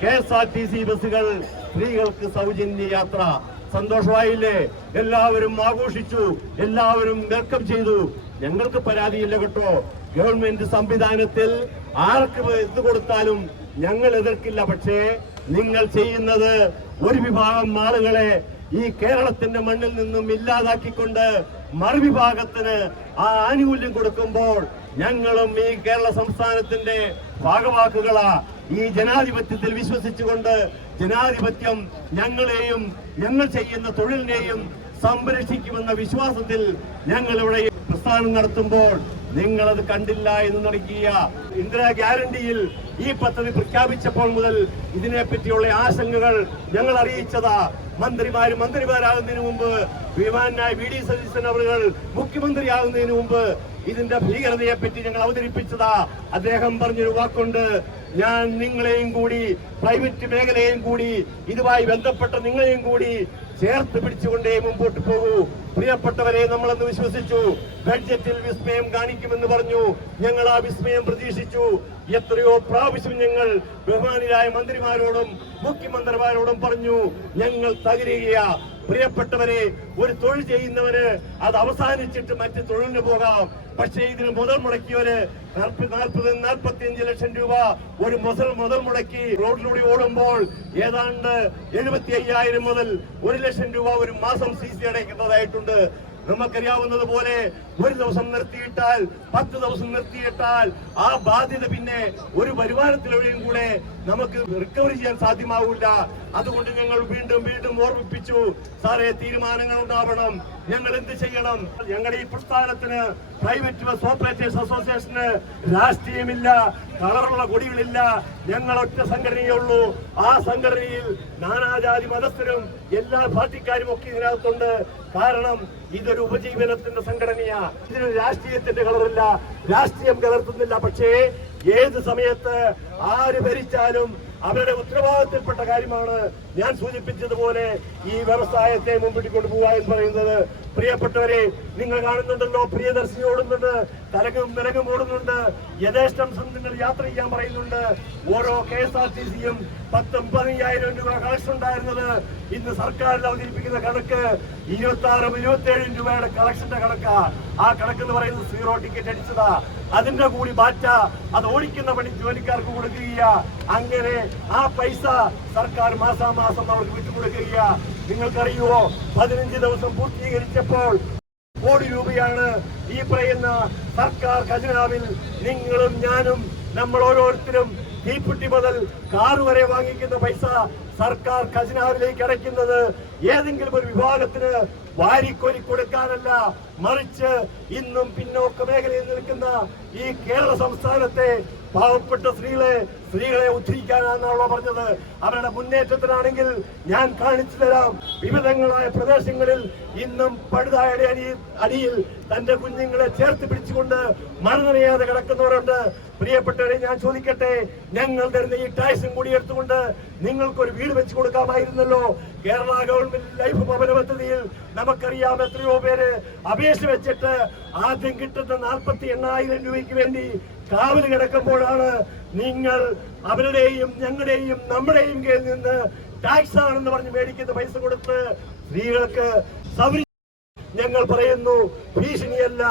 KSRTC ബസ്സുകൾ സ്ത്രീകൾക്ക് സൗജന്യ യാത്ര സന്തോഷമായില്ലേ? എല്ലാവരും ആഘോഷിച്ചു, എല്ലാവരും വെൽക്കം ചെയ്തു. ഞങ്ങൾക്ക് പരാതിയില്ല കേട്ടോ. ഗവൺമെന്റ് സംവിധാനത്തിൽ ആർക്ക് ഇത് കൊടുത്താലും ഞങ്ങൾ എതിർക്കില്ല. പക്ഷേ നിങ്ങൾ ചെയ്യുന്നത് ഒരു വിഭാഗം ആളുകളെ ഈ കേരളത്തിന്റെ മണ്ണിൽ നിന്നും ഇല്ലാതാക്കിക്കൊണ്ട് മറുവിഭാഗത്തിന് ആ ആനുകൂല്യം കൊടുക്കുമ്പോൾ ഞങ്ങളും ഈ കേരള സംസ്ഥാനത്തിന്റെ ഭാഗവാക്കുകളാ. ഈ ജനാധിപത്യത്തിൽ വിശ്വസിച്ചുകൊണ്ട് ജനാധിപത്യം ഞങ്ങളെയും ഞങ്ങൾ ചെയ്യുന്ന തൊഴിലിനെയും സംരക്ഷിക്കുമെന്ന വിശ്വാസത്തിൽ ഞങ്ങൾ ഇവിടെ പ്രസ്ഥാനം നടത്തുമ്പോൾ നിങ്ങളത് കണ്ടില്ല എന്ന് നടിക്കുക. ഇന്ദിരാ ഗ്യാരണ്ടിയിൽ ഈ പദ്ധതി പ്രഖ്യാപിച്ചപ്പോൾ മുതൽ ഇതിനെപ്പറ്റിയുള്ള ആശങ്കകൾ ഞങ്ങൾ അറിയിച്ചതാ. മന്ത്രിമാരാകുന്നതിന് മുമ്പ് വിമാനായ VD സതീശൻ അവർ മുഖ്യമന്ത്രിയാകുന്നതിന് മുമ്പ് ഇതിന്റെ ഭീകരതയെ പറ്റി ഞങ്ങൾ അവതരിപ്പിച്ചതാ. അദ്ദേഹം പറഞ്ഞൊരു വാക്കുണ്ട്, ഞാൻ നിങ്ങളെയും കൂടി പ്രൈവറ്റ് മേഖലയെയും കൂടി ഇതുമായി ബന്ധപ്പെട്ട നിങ്ങളെയും കൂടി ചേർത്ത് പിടിച്ചുകൊണ്ടേ മുമ്പോട്ട് പോകൂ. പ്രിയപ്പെട്ടവരെ, നമ്മളെന്ന് വിശ്വസിച്ചു. ബഡ്ജറ്റിൽ വിസ്മയം കാണിക്കുമെന്ന് പറഞ്ഞു. ഞങ്ങൾ ആ വിസ്മയം പ്രതീക്ഷിച്ചു. എത്രയോ പ്രാവശ്യം ഞങ്ങൾ ബഹുമാനിയായ മന്ത്രിമാരോടും മുഖ്യമന്ത്രിമാരോടും പറഞ്ഞു, ഞങ്ങൾ തകരുകയാ. പ്രിയപ്പെട്ടവരെ, ഒരു തൊഴിൽ ചെയ്യുന്നവന് അത് അവസാനിച്ചിട്ട് മറ്റ് തൊഴിലിന് പോകാം. പക്ഷേ ഇതിന് മുതൽ മുടക്കിയവര് 40-45 ലക്ഷം രൂപ ഒരു മുതൽ മുടക്കി റോഡിലൂടെ ഓടുമ്പോൾ ഏതാണ്ട് 75,000 മുതൽ 1 ലക്ഷം രൂപ ഒരു മാസം CC അടയ്ക്കുന്നതായിട്ടുണ്ട്. നമുക്കറിയാവുന്നത് പോലെ ഒരു ദിവസം നിർത്തിയിട്ടാൽ 10 ദിവസം നിർത്തിയിട്ടാൽ ആ ബാധ്യത പിന്നെ ഒരു വരുമാനത്തിലൂടെയും കൂടെ നമുക്ക് റിക്കവറി ചെയ്യാൻ സാധ്യമാവില്ല. അതുകൊണ്ട് ഞങ്ങൾ വീണ്ടും ഓർമ്മിപ്പിച്ചു, സാറേ തീരുമാനങ്ങൾ ഉണ്ടാവണം, ഞങ്ങൾ എന്ത് ചെയ്യണം? ഞങ്ങളുടെ ഈ പ്രസ്ഥാനത്തിന് പ്രൈവറ്റ് ബസ് ഓപ്പറേറ്റേഴ്സ് അസോസിയേഷന് രാഷ്ട്രീയമില്ല, കളറുള്ള കൊടികളില്ല. ഞങ്ങൾ ഒറ്റ സംഘടനയേ ഉള്ളൂ. ആ സംഘടനയിൽ നാനാജാതി മതസ്ഥരും എല്ലാ പാർട്ടിക്കാരും ഒക്കെ ഇതിനകത്തുണ്ട്. കാരണം ഇതൊരു ഉപജീവനത്തിന്റെ സംഘടനയാ. ഇതിന് രാഷ്ട്രീയത്തിന്റെ കളറില്ല, രാഷ്ട്രീയം കലർത്തുന്നില്ല. പക്ഷേ ഏത് സമയത്ത് ആര് ഭരിച്ചാലും അവരുടെ ഉത്തരവാദിത്തപ്പെട്ട കാര്യമാണ് ഞാൻ സൂചിപ്പിച്ചതുപോലെ ഈ വ്യവസായത്തെ മുമ്പിട്ട് കൊണ്ടുപോകുക എന്ന് പറയുന്നത്. പ്രിയപ്പെട്ടവരെ, നിങ്ങൾ കാണുന്നുണ്ടല്ലോ, പ്രിയദർശിനി ഓടുന്നുണ്ട്, നിലകം ഓടുന്നുണ്ട്, യഥേഷ്ടം നിങ്ങൾ യാത്ര ചെയ്യാൻ പറയുന്നുണ്ട്. ഓരോ KSRTCയും 10-15,000 രൂപ കളക്ഷൻ ഉണ്ടായിരുന്നത് ഇന്ന് സർക്കാരിൽ അവതരിപ്പിക്കുന്ന കണക്ക് 26-27 രൂപയുടെ കളക്ഷന്റെ കണക്കാ. ആ കണക്കെന്ന് പറയുന്നത് 0 ടിക്കറ്റ് അടിച്ചതാ. അതിന്റെ കൂടി ബാറ്റ അത് ഓടിക്കുന്ന പണി ജോലിക്കാർക്ക് കൊടുക്കുക. അങ്ങനെ ആ പൈസ സർക്കാർ മാസാമാസം അവർക്ക് വിട്ടുകൊടുക്കുക. നിങ്ങൾക്കറിയുമോ, 15 ദിവസം പൂർത്തീകരിച്ചപ്പോൾ കോടി രൂപയാണ് ഈ പറയുന്ന സർക്കാർ ഖജനാവിൽ നിങ്ങളും ഞാനും നമ്മൾ ഓരോരുത്തരും തീപ്പെട്ടി മുതൽ കാറ് വരെ വാങ്ങിക്കുന്ന പൈസ സർക്കാർ ഖജനാവിലേക്ക് അടയ്ക്കുന്നത് ഏതെങ്കിലും ഒരു വിഭാഗത്തിന് വാരിക്കോരി കൊടുക്കാനല്ല, മറിച്ച് ഇന്നും പിന്നോക്ക മേഖലയിൽ നിൽക്കുന്ന ഈ കേരള സംസ്ഥാനത്തെ പാവപ്പെട്ട സ്ത്രീകളെ ഉദ്ധരിക്കാനാണെന്നാണല്ലോ പറഞ്ഞത്. അവരുടെ മുന്നേറ്റത്തിനാണെങ്കിൽ ഞാൻ കാണിച്ചു തരാം. വിവിധങ്ങളായ പ്രദേശങ്ങളിൽ ഇന്നും പഴുതായുടെ അടിയിൽ തന്റെ കുഞ്ഞുങ്ങളെ ചേർത്ത് പിടിച്ചുകൊണ്ട് മരണറിയാതെ കിടക്കുന്നവരുണ്ട്. പ്രിയപ്പെട്ടവരെ, ഞാൻ ചോദിക്കട്ടെ, ഞങ്ങൾ തരുന്ന ഈ ടാക്സും കൂടി എടുത്തുകൊണ്ട് നിങ്ങൾക്കൊരു വീട് വെച്ച് കൊടുക്കാമായിരുന്നല്ലോ. കേരള ഗവൺമെന്റ് ലൈഫ് ഭവന പദ്ധതിയിൽ നമുക്കറിയാം എത്രയോ പേര് അപേക്ഷ വെച്ചിട്ട് ആദ്യം കിട്ടുന്ന 48,000 രൂപയ്ക്ക് വേണ്ടി കാവല് കിടക്കുമ്പോഴാണ് നിങ്ങൾ അവരുടെയും ഞങ്ങളുടെയും നമ്മുടെയും കയ്യിൽ നിന്ന് ടാക്സ് ആണെന്ന് പറഞ്ഞ് മേടിക്കുന്ന പൈസ കൊടുത്ത് സ്ത്രീകൾക്ക് ഞങ്ങൾ പറയുന്നു, ഭീഷണിയല്ല,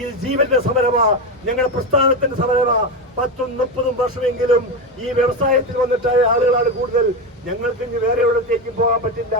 ഇത് ജീവന്റെ സമരമാ, ഞങ്ങളുടെ പ്രസ്ഥാനത്തിന്റെ സമരമാ. 10-30 വർഷമെങ്കിലും ഈ വ്യവസായത്തിൽ വന്നിട്ടായ ആളുകളാണ് കൂടുതൽ. ഞങ്ങൾക്ക് ഇനി വേറെ എവിടത്തേക്കും പോകാൻ പറ്റില്ല.